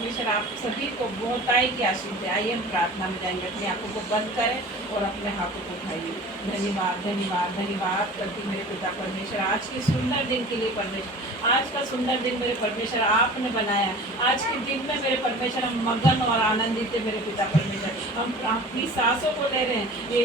परमेश्वर आप सभी को बहुताई की आशीष दे। आइए हम प्रार्थना में जाएंगे, अपनी आंखों को बंद करें और अपने हाथों को उठाइए। धन्यवाद धन्यवाद धन्यवाद करती मेरे पिता परमेश्वर आज के सुंदर दिन के लिए। परमेश्वर आज का सुंदर दिन मेरे परमेश्वर आपने बनाया। आज के दिन में मेरे परमेश्वर हम मगन और आनंदित है मेरे पिता परमेश्वर। हम अपनी सांसों को ले रहे हैं। ये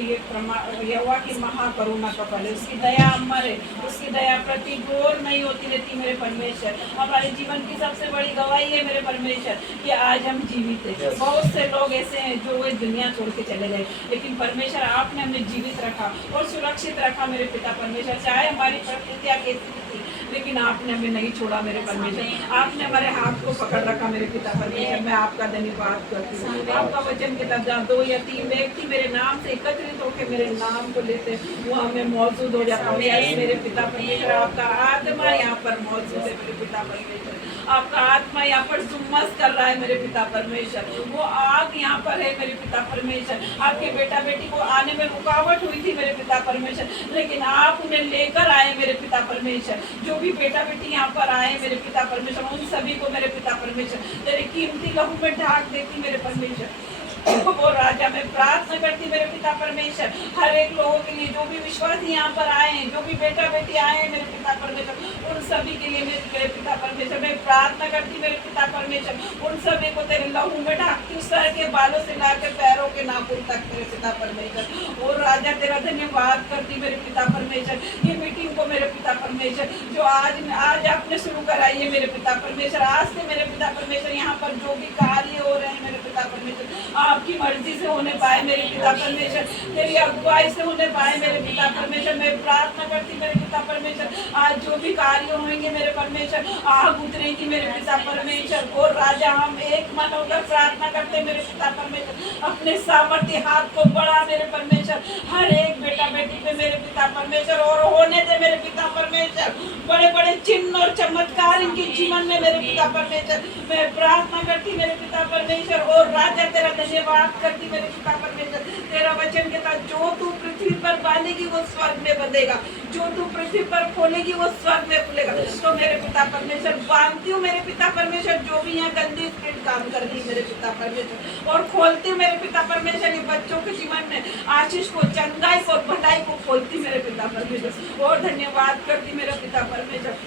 यहोवा की महाकरुणा का फल है, उसकी दया अमर है, उसकी दया प्रति गोर नहीं होती रहती मेरे परमेश्वर। हमारे जीवन की सबसे बड़ी गवाही है मेरे परमेश्वर कि आज हम जीवित हैं। बहुत से लोग ऐसे हैं जो वे दुनिया छोड़ के चले गए, लेकिन परमेश्वर आपने हमें जीवित रखा और सुरक्षित रखा मेरे पिता परमेश्वर। चाहे हमारी परिस्थितियाँ कैसी थी, लेकिन आपने हमें नहीं छोड़ा मेरे परमेश्वर। आपने हमारे हाथ को पकड़ रखा मेरे पिता परमेश्वर। मैं आपका धन्यवाद करती हूँ। आपका वचन किताब जहाँ 2 या 3 व्यक्ति मेरे नाम से एकत्रित होकर मेरे नाम को लेते वो हमें मौजूद हो जाता है। यस मेरे पिता परमेश्वर, आपका आत्मा यहाँ पर मौजूद है मेरे पिता परमेश्वर। आपका आत्मा यहाँ पर जुम्मस कर रहा है मेरे पिता परमेश्वर। वो आग यहाँ पर है मेरे पिता परमेश्वर। आपके बेटा बेटी को आने में रुकावट हुई थी मेरे पिता परमेश्वर, लेकिन आप उन्हें लेकर आए मेरे पिता परमेश्वर। जो भी बेटा बेटी यहाँ पर आए मेरे पिता परमेश्वर, उन सभी को मेरे पिता परमेश्वर तेरे कीमती लहू में ढाक देती मेरे परमेश्वर। वो राजा मैं प्रार्थना करती मेरे पिता परमेश्वर, हर एक लोगों के लिए जो भी विश्वासी यहाँ पर आए हैं, जो भी बेटा बेटी आए हैं मेरे पिता परमेश्वर, उन सभी के लिए मेरे पिता परमेश्वर मैं प्रार्थना करती मेरे पिता परमेश्वर। उन सभी को तेरे लहू में ढाकती, सर के बालों से लाकर पैरों के नाखून तक मेरे पिता परमेश्वर। और राजा तेरा धन्यवाद करती मेरे पिता परमेश्वर। ये मीटिंग को मेरे पिता परमेश्वर जो आज आपने शुरू कराई है मेरे पिता परमेश्वर, आज से मेरे पिता परमेश्वर यहाँ पर जो भी कार्य हो रहे हैं मेरे पिता परमेश्वर आपकी मर्जी से होने पाए मेरे पिता परमेश्वर, तेरी अगुवाई से होने पाए मेरे पिता परमेश्वर। मैं प्रार्थना करती मेरे पिता परमेश्वर, आज जो भी कार्य होंगे मेरे परमेश्वर, आग उतरेगी मेरे पिता परमेश्वर। और राजा हम एक मन होकर प्रार्थना करते मेरे पिता परमेश्वर, अपने सामर्थ्य हाथ को बढ़ा मेरे परमेश्वर, हर एक बेटा बेटी पे मेरे पिता परमेश्वर, और होने दे मेरे पिता परमेश्वर बड़े बड़े चिन्ह और चमत्कार इनके जीवन में मेरे पिता परमेश्वर। मैं प्रार्थना करती मेरे पिता परमेश्वर। और राजा तेरा धन्यवाद करती मेरे पिता परमेश्वर। तेरा वचन कहता जो तू पृथ्वी पर बांधेगी वो स्वर्ग में बंधेगा, जो तू पृथ्वी पर खोलेगी वो स्वर्ग में खुलेगा। तो मेरे पिता परमेश्वर बांधती हूँ मेरे पिता परमेश्वर जो भी यहाँ गंदी स्पिरिट काम कर रही है मेरे पिता परमेश्वर, और खोलती हूँ मेरे पिता परमेश्वर ये बच्चों के जीवन में आशीष को, चंगाई को, भलाई को खोलती मेरे पिता परमेश्वर। और धन्यवाद करती मेरे पिता परमेश्वर।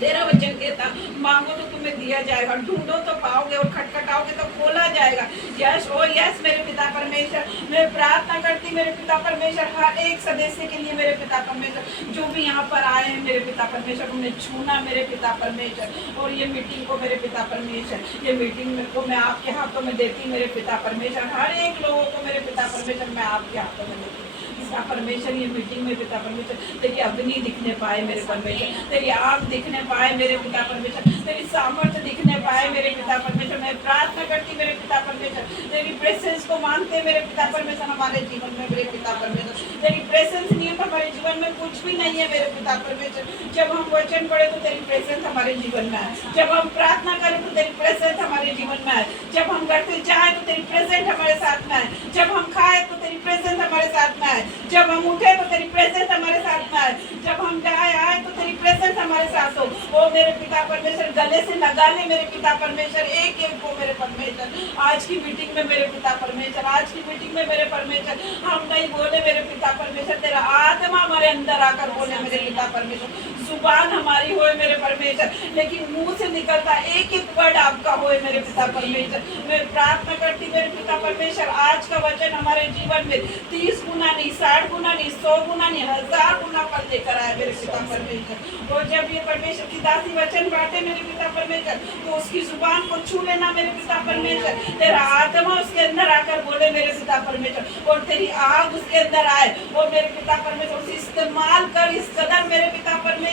तेरा वचन कहता मांगो तो तुम्हें दिया जाएगा, ढूंढो तो पाओगे, और खटखटाओगे तो खोला जाएगा। यस ओ यस मेरे पिता परमेश्वर। मैं प्रार्थना करती मेरे पिता परमेश्वर हर एक सदस्य के लिए मेरे पिता परमेश्वर, जो भी यहाँ पर आए हैं मेरे पिता परमेश्वर, उन्हें छूना मेरे पिता परमेश्वर। और ये मीटिंग को मेरे पिता परमेश्वर, ये मीटिंग को मैं आपके हाथों में देती मेरे पिता परमेश्वर। हर एक लोगों को मेरे पिता परमेश्वर मैं आपके हाथों में देती पिता परमेश्वर। ये मीटिंग में पिता परमेश्वर तेरी अग्नि दिखने पाए मेरे परमेश्वर, तेरी आग दिखने पाए मेरे पिता परमेश्वर, तेरी सामर्थ्य दिखने पाए मेरे पिता परमेश्वर। मैं प्रार्थना करती मेरे पिता परमेश्वर, तेरी प्रेजेंस को मांगते मेरे पिता परमेश्वर हमारे जीवन में मेरे पिता परमेश्वर। तेरी प्रेजेंस नहीं है तो हमारे जीवन में कुछ भी नहीं है मेरे पिता परमेश्वर। जब हम वचन पढ़े तो तेरी प्रेजेंस हमारे जीवन में आए, जब हम प्रार्थना करें तो तेरी प्रेजेंस हमारे जीवन में आए, जब हम घर से जाए तो तेरी प्रेजेंस हमारे साथ में आए, जब हम खाए तो तेरी प्रेजेंस हमारे साथ में आए, जब हम उठे तो तेरी प्रेजेंस हमारे साथ में आए, जब हम जाए आए तो तेरी प्रेजेंस हमारे साथ हो। वो मेरे पिता परमेश्वर गले से लगा ले मेरे पिता परमेश्वर एक एक को मेरे परमेश्वर। आज की मीटिंग में मेरे पिता परमेश्वर, आज की मीटिंग में मेरे परमेश्वर हम नहीं बोले मेरे पिता परमेश्वर, तेरा आत्मा हमारे अंदर आकर बोले मेरे पिता परमेश्वर। जुबान हमारी होए मेरे परमेश्वर, लेकिन मुंह से निकलता एक एक वर्ड आपका होए मेरे पिता परमेश्वर। मैं प्रार्थना करती मेरे पिता परमेश्वर आज का वचन हमारे जीवन में 30 गुना नहीं, 60 गुना नहीं, 100 गुना नहीं, 1000 गुना फल लेकर आए मेरे पिता परमेश्वर। और जब ये परमेश्वर की दासी वचन बांटे मेरे पिता परमेश्वर तो उसकी जुबान को छू लेना मेरे पिता परमेश्वर, तेरा आत्मा उसके अंदर आकर बोले मेरे पिता परमेश्वर, और तेरी आग उसके अंदर आए। और मेरे पिता परमेश्वर उसे इस्तेमाल कर इस कदर मेरे पिता परमेश्वर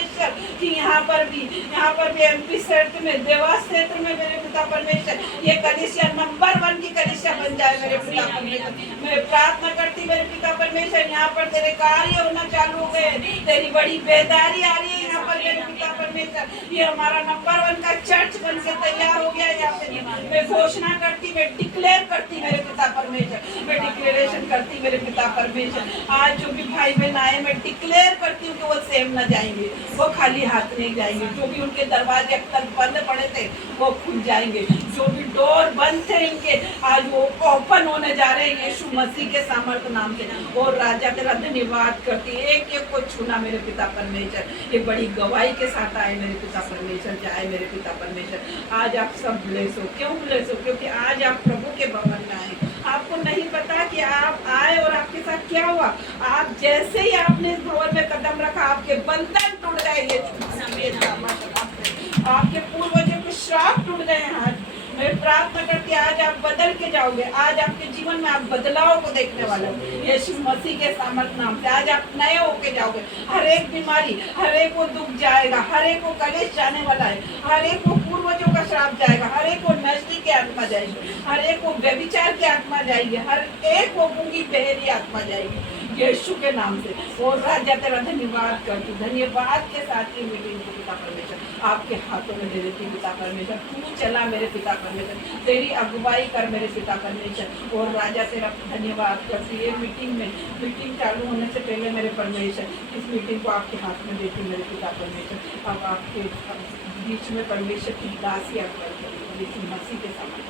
कि यहाँ पर भी MP क्षेत्र में, देवास क्षेत्र में मेरे पिता परमेश्वर ये कलीसिया नंबर 1 की कलीसिया बन जाए मेरे पिता परमेश्वर। मैं प्रार्थना करती मेरे पिता परमेश्वर यहाँ पर तेरे कार्य होना चालू हो गए, तेरी बड़ी बेदारी आ रही है यहाँ पर मेरे पिता परमेश्वर। ये हमारा नंबर 1 का चर्च बन के तैयार हो गया यहाँ पे। मैं घोषणा करती, मैं डिक्लेयर करती मेरे पिता परमेश्वर, मैं डिक्लेरेशन करती मेरे पिता परमेश्वर। आज जो भी भाई बहन आए मैं डिक्लेयर करती हूँ कि वो सेम न जाएंगे, वो खाली हाथ नहीं जाएंगे। जो भी उनके दरवाजे अब तक बंद पड़े थे वो खुल जाएंगे, जो भी डोर बंद थे इनके, आज वो ओपन होने जा रहे हैं यीशु मसीह के सामर्थ नाम से। और राजा तेरा धन्यवाद करती है, एक एक को छूना मेरे पिता परमेश्वर, ये बड़ी गवाही के साथ आए मेरे पिता परमेश्वर, जाए मेरे पिता परमेश्वर। आज आप सब ब्लेस हो, क्यों ब्लेस हो? क्योंकि आज आप प्रभु के भवन में आए। आपको नहीं पता कि आप आए और आपके साथ क्या हुआ। आप जैसे ही आपने इस भवन में कदम रखा, आपके बंधन टूट गए, ये आपके पूर्वजों के श्राप टूट गए हैं। आज मैं प्रार्थना करती आज आप बदल के जाओगे, आज आपके जीवन में आप बदलाव को देखने वाले हो यीशु मसीह के सामर्थ नाम से। आज आप नए होके जाओगे, हर एक बीमारी, हर एक को दुख जाएगा, हर एक को कलेश जाने वाला है, हर एक को पूर्वजों का श्राप जाएगा, हर एक को नजदी की आत्मा जाएगी, हर एक को व्यभिचार की आत्मा जाएगी, हर एक को गूंगी बहरी आत्मा जाएगी यीशु के नाम से। और राजा तेरा धन्यवाद करती, धन्यवाद के साथ ही मीटिंग को पिता परमेश्वर आपके हाथों में दे देती पिता परमेश्वर। तू चला मेरे पिता परमेश्वर, तेरी अगुवाई कर मेरे पिता परमेश्वर। और राजा तेरा धन्यवाद करती है मीटिंग चालू होने से पहले मेरे परमेश्वर इस मीटिंग को आपके हाथ में देती मेरे पिता परमेश्वर। अब आपके बीच में परमेश्वर की दासी अगुवाई करेगी यीशु मसीह के सामने।